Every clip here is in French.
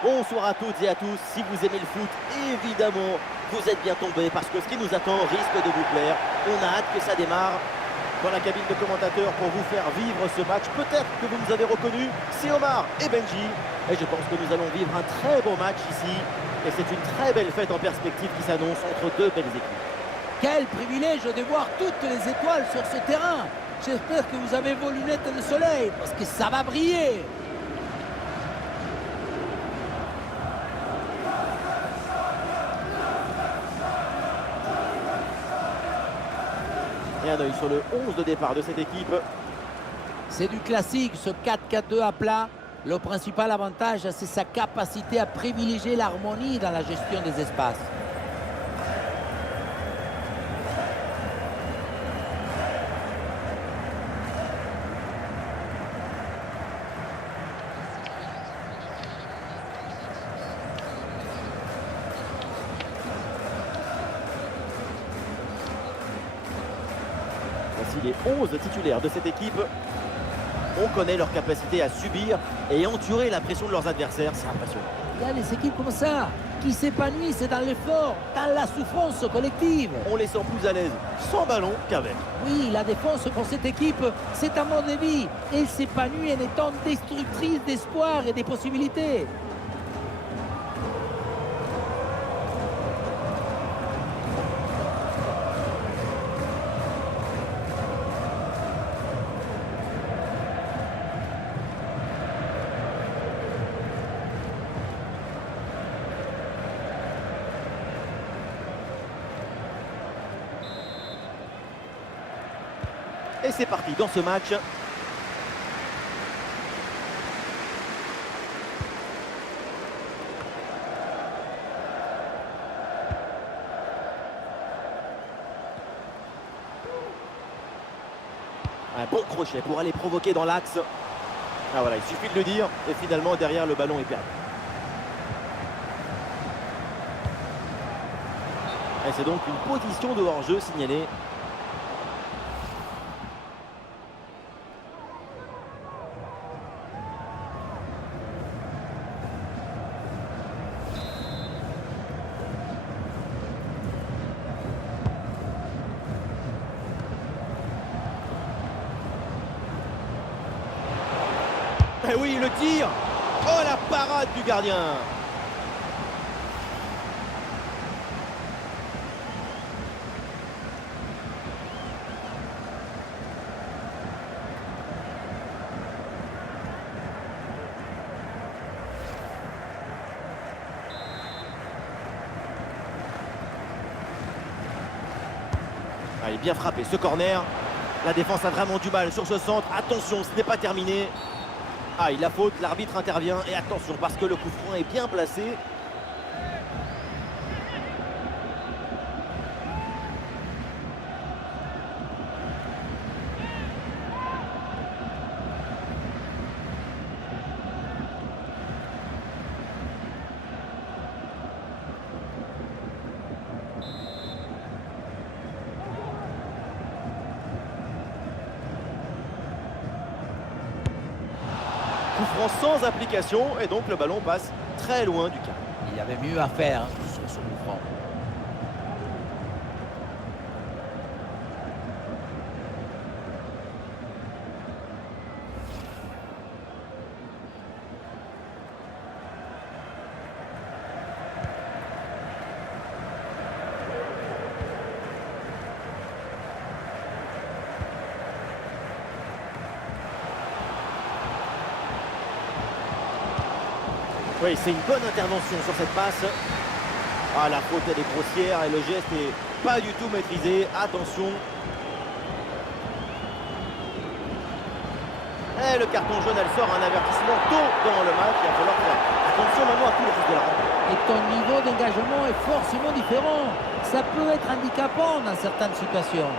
Bonsoir à toutes et à tous. Si vous aimez le foot, évidemment, vous êtes bien tombés parce que ce qui nous attend risque de vous plaire. On a hâte que ça démarre. Dans la cabine de commentateurs pour vous faire vivre ce match, peut-être que vous nous avez reconnus, c'est Omar et Benji. Et je pense que nous allons vivre un très beau match ici. Et c'est une très belle fête en perspective qui s'annonce entre deux belles équipes. Quel privilège de voir toutes les étoiles sur ce terrain. J'espère que vous avez vos lunettes de soleil parce que ça va briller. Et un œil sur le 11 de départ de cette équipe. C'est du classique, ce 4-4-2 à plat. Le principal avantage, c'est sa capacité à privilégier l'harmonie dans la gestion des espaces. Voici les 11 titulaires de cette équipe. On connaît leur capacité à subir et endurer la pression de leurs adversaires. C'est impressionnant. Il y a des équipes comme ça qui s'épanouissent dans l'effort, dans la souffrance collective. On les sent plus à l'aise sans ballon qu'avec. Oui, la défense pour cette équipe, c'est un mode de vie. Elle s'épanouit en étant destructrice d'espoir et des possibilités. Et c'est parti dans ce match. Un bon crochet pour aller provoquer dans l'axe. Ah voilà, il suffit de le dire. Et finalement, derrière, le ballon est perdu. Et c'est donc une position de hors-jeu signalée. Et oui, le tir. Oh, la parade du gardien. Allez, bien frappé ce corner. La défense a vraiment du mal sur ce centre. Attention, ce n'est pas terminé. Ah, il a faute, l'arbitre intervient. Et attention, parce que le coup franc est bien placé. Coup franc sans application. Et donc le ballon passe très loin du camp. Il y avait mieux à faire sur ce coup franc. Oui, c'est une bonne intervention sur cette passe. Ah, la faute, elle est grossière et le geste est pas du tout maîtrisé. Attention. Et le carton jaune, elle sort un avertissement tôt dans le match. Il va falloir faire attention maintenant à tout le reste de la rencontre. Et ton niveau d'engagement est forcément différent. Ça peut être handicapant dans certaines situations.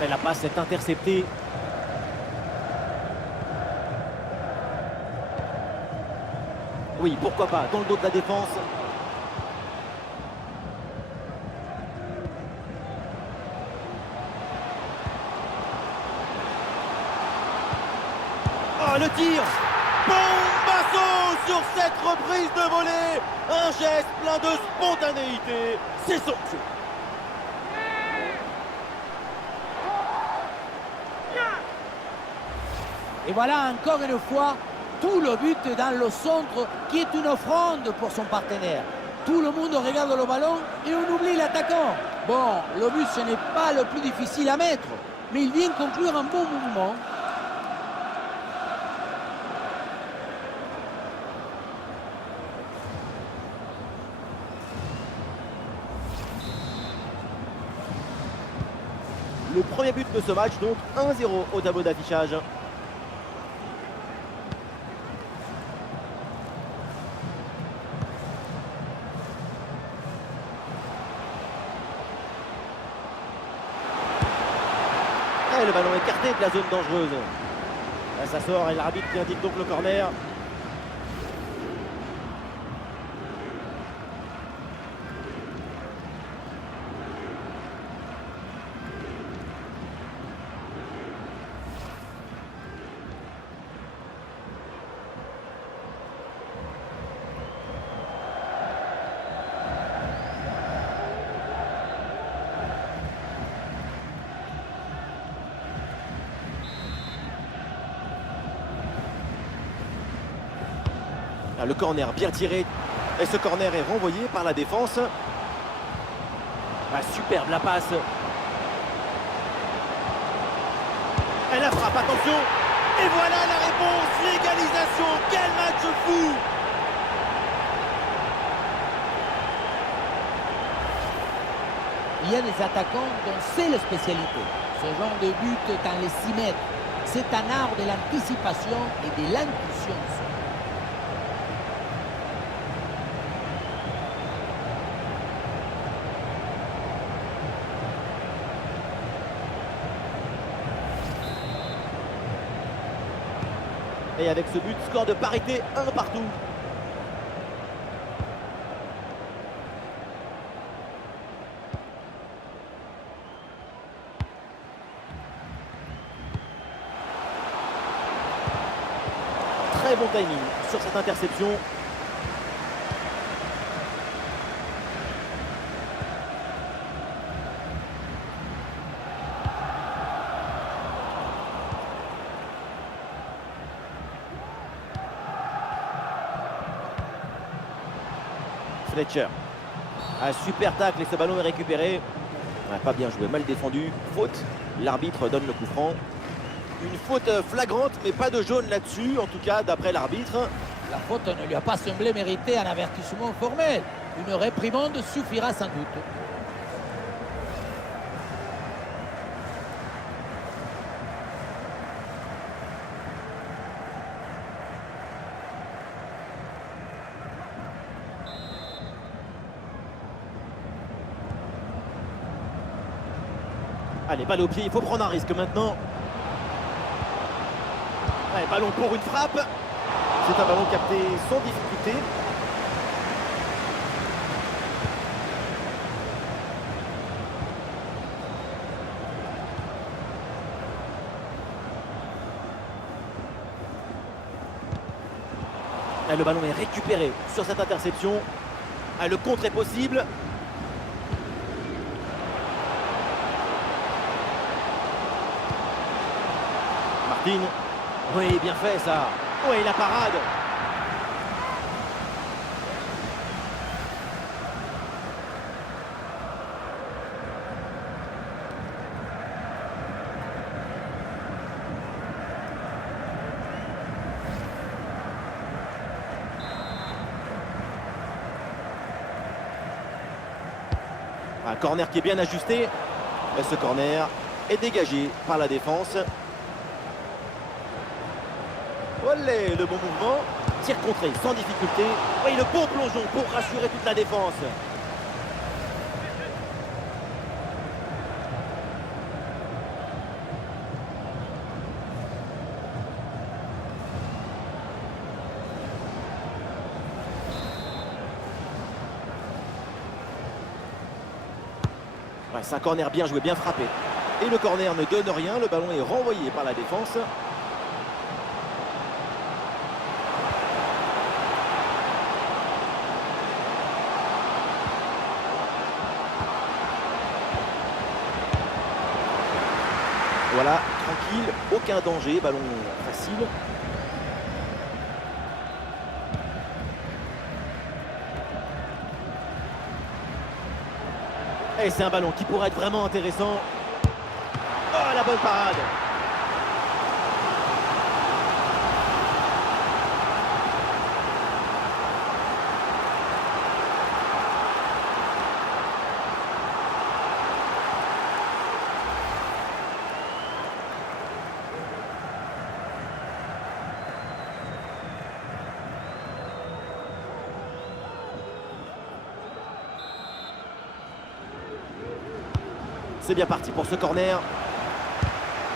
Mais la passe est interceptée. Oui, pourquoi pas, dans le dos de la défense. Oh, le tir! Bombasso sur cette reprise de volée. Un geste plein de spontanéité. C'est somptueux. Et voilà encore une fois tout le but dans le centre qui est une offrande pour son partenaire. Tout le monde regarde le ballon et on oublie l'attaquant. Bon, le but ce n'est pas le plus difficile à mettre, mais il vient conclure un bon mouvement. Le premier but de ce match, donc 1-0 au tableau d'affichage. Et le ballon écarté de la zone dangereuse. Là, ça sort et l'arbitre qui indique donc le corner. Ah, le corner bien tiré. Et ce corner est renvoyé par la défense. Ah, superbe la passe. Et la frappe, attention. Et voilà la réponse, l'égalisation. Quel match fou! Il y a des attaquants dont c'est la spécialité. Ce genre de but dans les 6 mètres, c'est un art de l'anticipation et de l'intuition. Et avec ce but, score de parité, 1 partout. Très bon timing sur cette interception. Fletcher. Un super tacle et ce ballon est récupéré. Ouais, pas bien joué, mal défendu. Faute. L'arbitre donne le coup franc. Une faute flagrante, mais pas de jaune là-dessus, en tout cas d'après l'arbitre. La faute ne lui a pas semblé mériter un avertissement formel. Une réprimande suffira sans doute. Allez, balle au pied, il faut prendre un risque maintenant. Allez, ballon pour une frappe. C'est un ballon capté sans difficulté. Allez, le ballon est récupéré sur cette interception. Allez, le contre est possible. Martin. Oui, bien fait ça. Oui, la parade. Un corner qui est bien ajusté. Et ce corner est dégagé par la défense. Olé, le bon mouvement. Tir contré sans difficulté. Oui, le bon plongeon pour rassurer toute la défense. Ouais, c'est un corner bien joué, bien frappé. Et le corner ne donne rien, le ballon est renvoyé par la défense. Voilà, tranquille, aucun danger, ballon facile. Et c'est un ballon qui pourrait être vraiment intéressant. Oh, la bonne parade! C'est bien parti pour ce corner.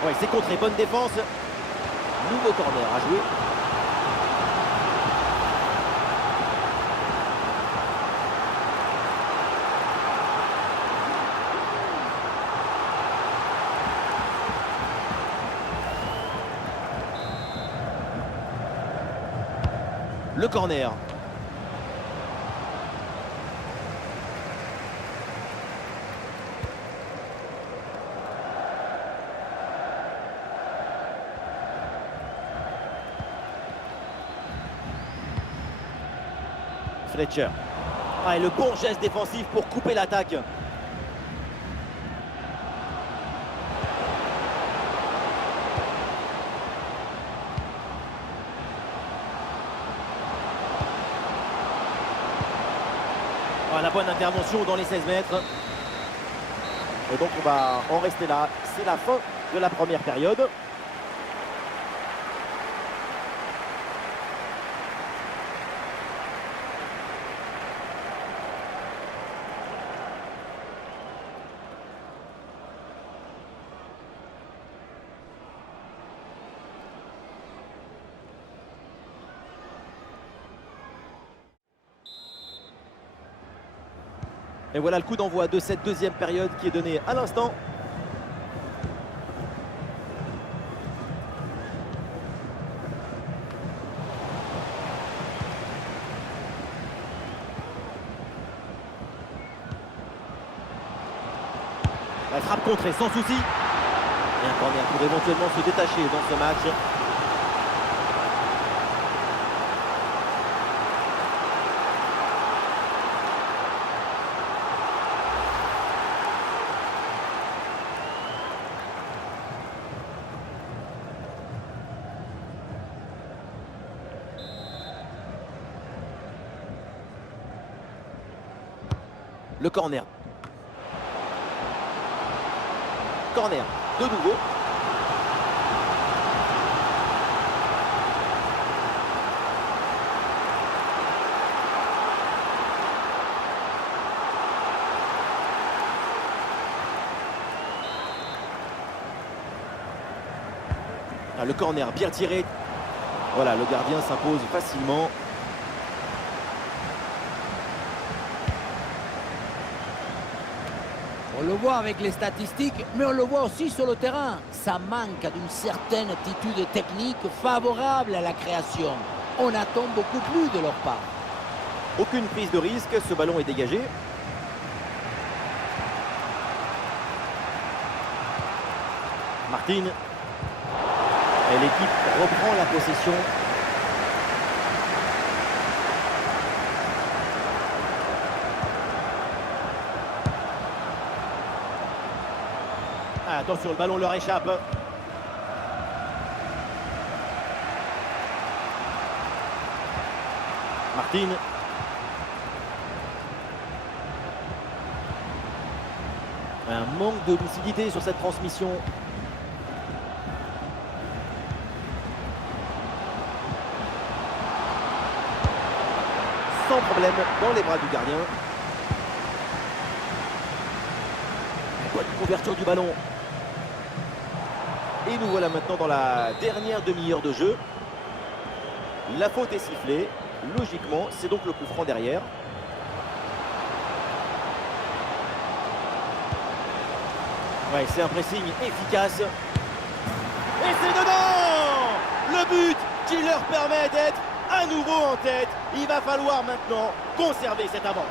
Ouais, c'est contré, bonne défense. Nouveau corner à jouer. Le corner. Fletcher. Ah, et le bon geste défensif pour couper l'attaque. Ah, la bonne intervention dans les 16 mètres. Et donc on va en rester là. C'est la fin de la première période. Et voilà le coup d'envoi de cette deuxième période qui est donné à l'instant. La frappe contrée sans souci. Et un corner pour éventuellement se détacher dans ce match. Le corner. Corner de nouveau. Ah, le corner bien tiré. Voilà, le gardien s'impose facilement. On le voit avec les statistiques, mais on le voit aussi sur le terrain. Ça manque d'une certaine attitude technique favorable à la création. On attend beaucoup plus de leur part. Aucune prise de risque, ce ballon est dégagé. Martin. Et l'équipe reprend la possession. Ah, attention, le ballon leur échappe. Martin. Un manque de lucidité sur cette transmission. Sans problème dans les bras du gardien. Bonne couverture du ballon. Et nous voilà maintenant dans la dernière demi-heure de jeu. La faute est sifflée. Logiquement, c'est donc le coup franc derrière. Ouais, c'est un pressing efficace. Et c'est dedans! Le but qui leur permet d'être à nouveau en tête. Il va falloir maintenant conserver cette avance.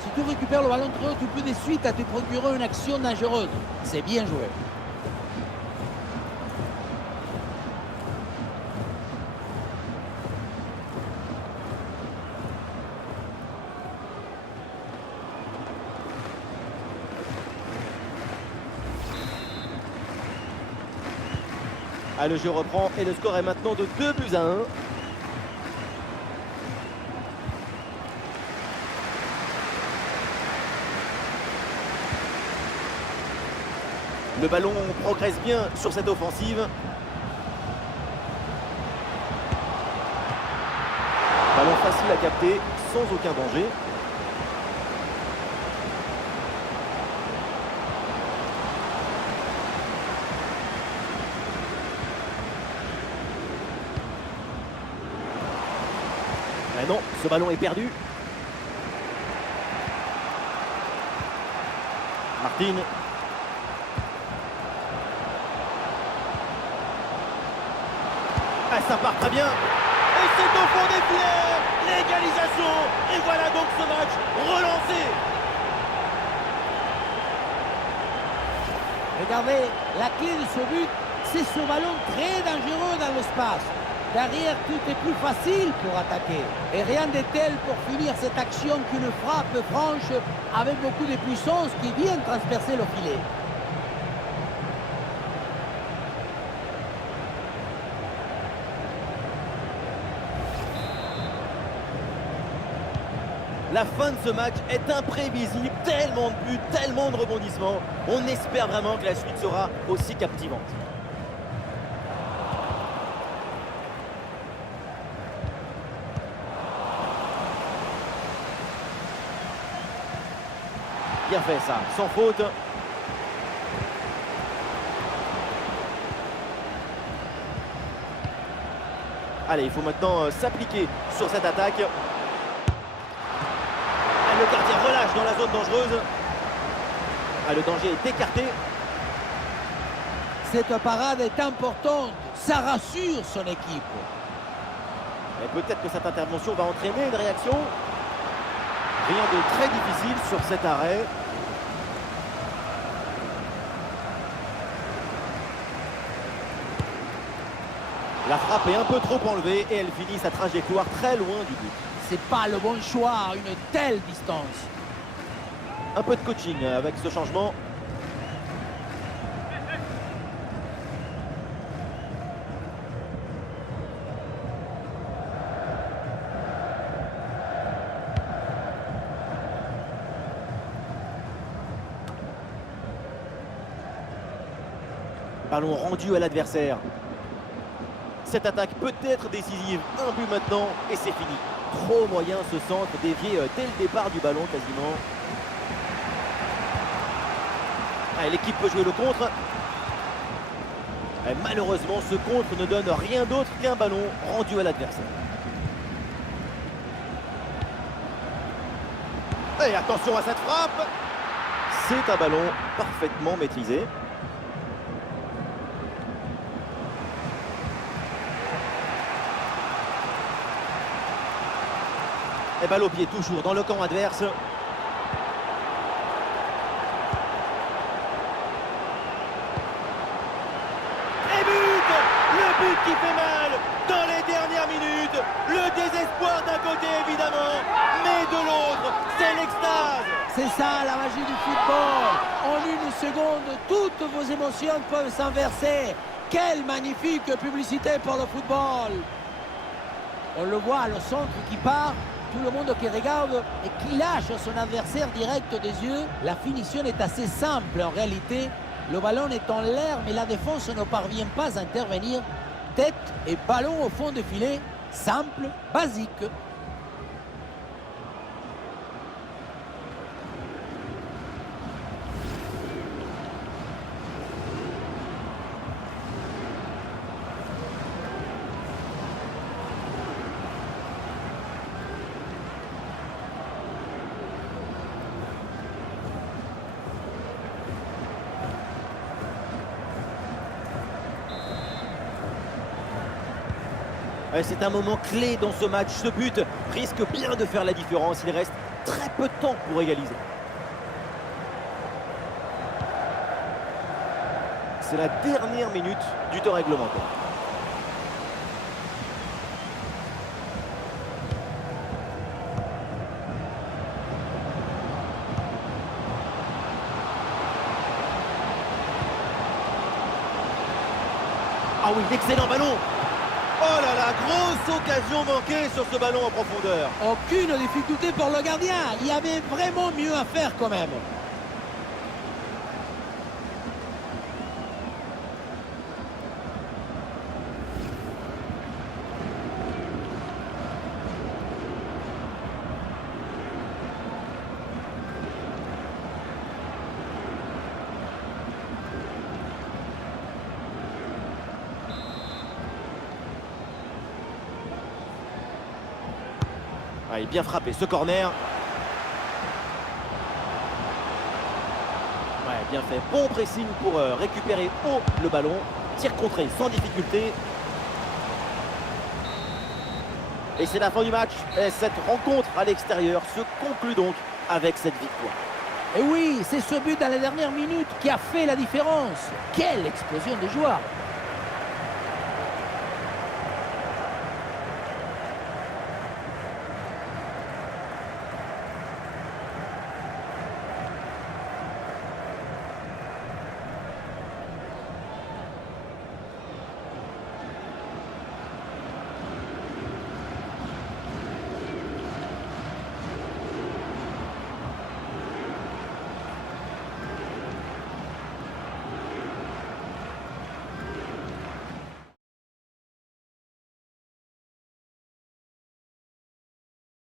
Si tu récupères le ballon très haut, tu peux de suite à te procurer une action dangereuse. C'est bien joué. Ah, le jeu reprend et le score est maintenant de 2-1. Le ballon progresse bien sur cette offensive. Ballon facile à capter, sans aucun danger. Ah non, ce ballon est perdu. Martin. Ah, ça part très bien. Et c'est au fond des filets. L'égalisation. Et voilà donc ce match relancé. Regardez, la clé de ce but, c'est ce ballon très dangereux dans l'espace. Derrière, tout est plus facile pour attaquer. Et rien de tel pour finir cette action qu'une frappe franche avec beaucoup de puissance qui vient transpercer le filet. La fin de ce match est imprévisible, tellement de buts, tellement de rebondissements. On espère vraiment que la suite sera aussi captivante. Bien fait ça, sans faute. Allez, il faut maintenant s'appliquer sur cette attaque. Le gardien relâche dans la zone dangereuse. Ah, le danger est écarté. Cette parade est importante, ça rassure son équipe. Et peut-être que cette intervention va entraîner une réaction. Rien de très difficile sur cet arrêt. La frappe est un peu trop enlevée et elle finit sa trajectoire très loin du but. C'est pas le bon choix à une telle distance. Un peu de coaching avec ce changement. Ballon rendu à l'adversaire. Cette attaque peut être décisive. Un but maintenant et c'est fini. Trop moyen ce centre dévié dès le départ du ballon quasiment. Allez, l'équipe peut jouer le contre. Et malheureusement, ce contre ne donne rien d'autre qu'un ballon rendu à l'adversaire. Et attention à cette frappe. C'est un ballon parfaitement maîtrisé. Et balle au pied toujours dans le camp adverse. Et but! Le but qui fait mal dans les dernières minutes. Le désespoir d'un côté évidemment, mais de l'autre, c'est l'extase. C'est ça la magie du football. En une seconde, toutes vos émotions peuvent s'inverser. Quelle magnifique publicité pour le football. On le voit, le centre qui part. Tout le monde qui regarde et qui lâche son adversaire direct des yeux. La finition est assez simple en réalité. Le ballon est en l'air, mais la défense ne parvient pas à intervenir. Tête et ballon au fond du filet. Simple, basique. C'est un moment clé dans ce match. Ce but risque bien de faire la différence. Il reste très peu de temps pour égaliser. C'est la dernière minute du temps réglementaire. Ah oui, excellent ballon. Oh là là, grosse occasion manquée sur ce ballon en profondeur. Aucune difficulté pour le gardien. Il y avait vraiment mieux à faire quand même. Ah, il est bien frappé ce corner. Ouais, bien fait. Bon pressing pour récupérer haut le ballon. Tir contré sans difficulté. Et c'est la fin du match. Et cette rencontre à l'extérieur se conclut donc avec cette victoire. Et oui, c'est ce but dans les dernières minutes qui a fait la différence. Quelle explosion de joueurs!